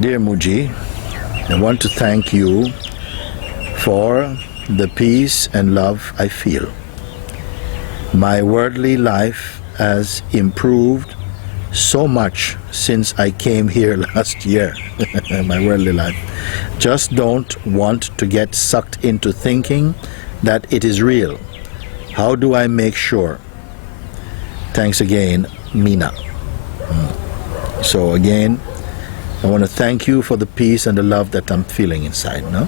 Dear Mooji, I want to thank you for the peace and love I feel. My worldly life has improved so much since I came here last year. My worldly life. Just don't want to get sucked into thinking that it is real. How do I make sure? Thanks again, Mina. So again, I want to thank you for the peace and the love that I'm feeling inside. No?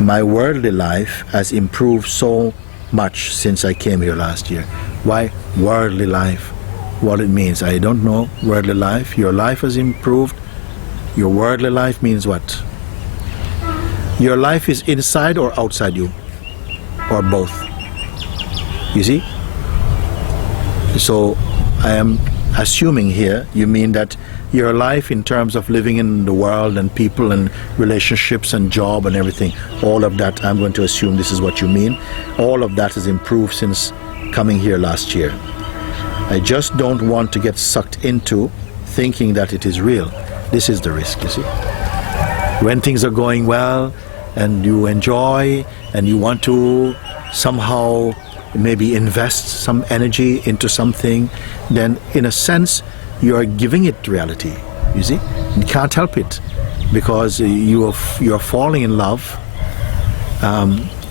My worldly life has improved so much since I came here last year. Why worldly life? What it means, I don't know. Worldly life, your life has improved. Your worldly life means what? Your life is inside or outside you, or both. You see? So I am assuming here you mean that your life in terms of living in the world and people and relationships and job and everything, all of that, I'm going to assume this is what you mean. All of that has improved since coming here last year. I just don't want to get sucked into thinking that it is real. This is the risk, you see. When things are going well and you enjoy and you want to somehow maybe invest some energy into something, then in a sense you are giving it reality, you see. You can't help it because you're falling in love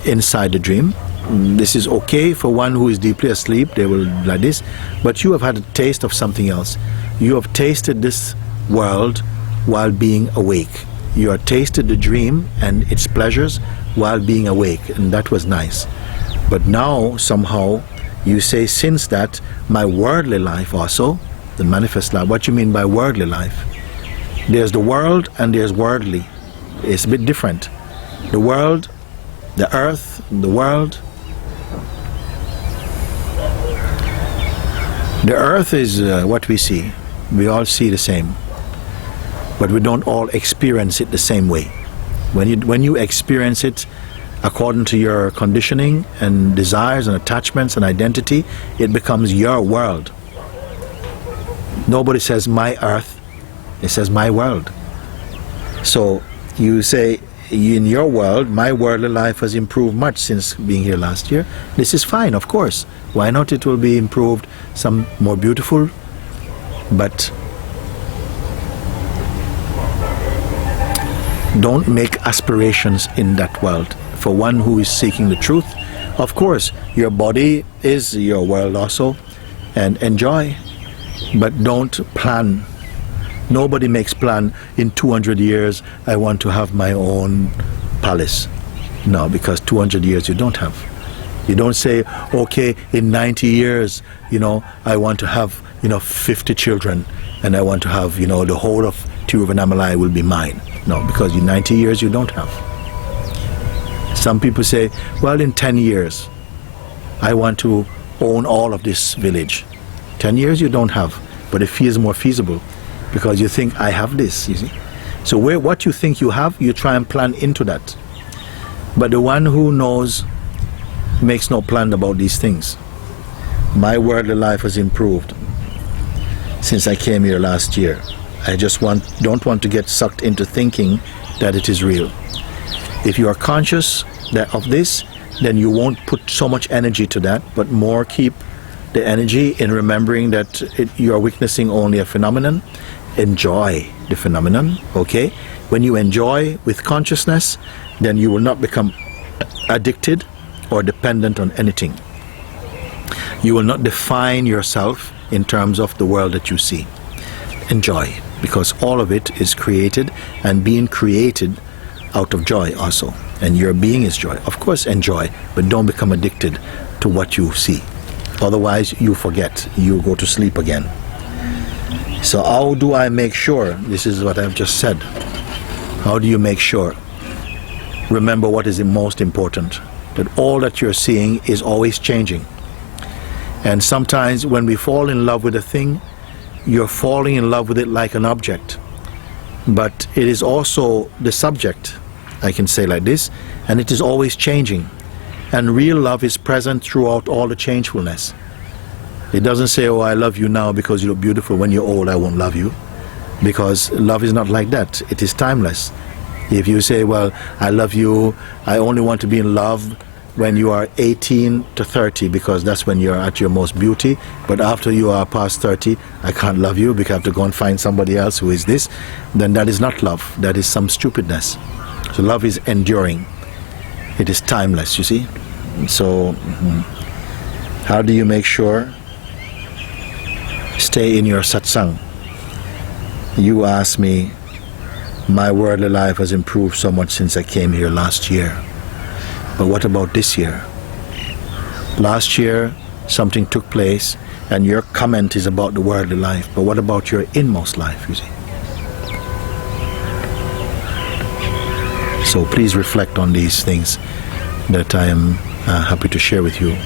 inside the dream. This is okay for one who is deeply asleep, they will like this, but you have had a taste of something else. You have tasted this world while being awake. You have tasted the dream and its pleasures while being awake, and that was nice. But now somehow you say, since that, my worldly life also, the manifest life. What you mean by worldly life? There's the world and there's worldly. It's a bit different. The world, the earth, the world. The earth is what we see. We all see the same, but we don't all experience it the same way. When you experience it according to your conditioning and desires and attachments and identity, it becomes your world. Nobody says my earth, it says my world. So you say, in your world, my worldly life has improved much since being here last year. This is fine, of course. Why not? It will be improved, some more beautiful, but don't make aspirations in that world. For one who is seeking the truth, of course, your body is your world also, and enjoy, but don't plan. Nobody makes plan, in 200 years I want to have my own palace. No, because 200 years you don't have. You don't say, okay, in 90 years, I want to have, 50 children, and I want to have, the whole of Tiruvannamalai will be mine. No, because in 90 years you don't have. Some people say, well, in 10 years, I want to own all of this village. 10 years you don't have, but it feels more feasible because you think, I have this, you see. So what you think you have, you try and plan into that. But the one who knows makes no plan about these things. My worldly life has improved since I came here last year. I just don't want to get sucked into thinking that it is real. If you are conscious of this, then you won't put so much energy to that, but more keep the energy in remembering that you are witnessing only a phenomenon. Enjoy the phenomenon, okay? When you enjoy with consciousness, then you will not become addicted or dependent on anything. You will not define yourself in terms of the world that you see. Enjoy, because all of it is created and being created out of joy also, and your being is joy. Of course enjoy, but don't become addicted to what you see. Otherwise you forget, you go to sleep again. So how do I make sure? This is what I've just said. How do you make sure? Remember what is the most important, that all that you're seeing is always changing. And sometimes when we fall in love with a thing, you're falling in love with it like an object. But it is also the subject, I can say like this, and it is always changing. And real love is present throughout all the changefulness. It doesn't say, oh, I love you now because you look beautiful. When you're old, I won't love you. because love is not like that. It is timeless. If you say, well, I love you, I only want to be in love when you are 18 to 30, because that's when you're at your most beauty, but after you are past 30, I can't love you because I have to go and find somebody else who is this, then that is not love. That is some stupidness. So love is enduring. It is timeless, you see. So how do you make sure? Stay in your satsang. You asked me, my worldly life has improved so much since I came here last year. But what about this year? Last year, something took place, and your comment is about the worldly life. But what about your inmost life, you see? So please reflect on these things that I am happy to share with you.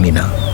Mina.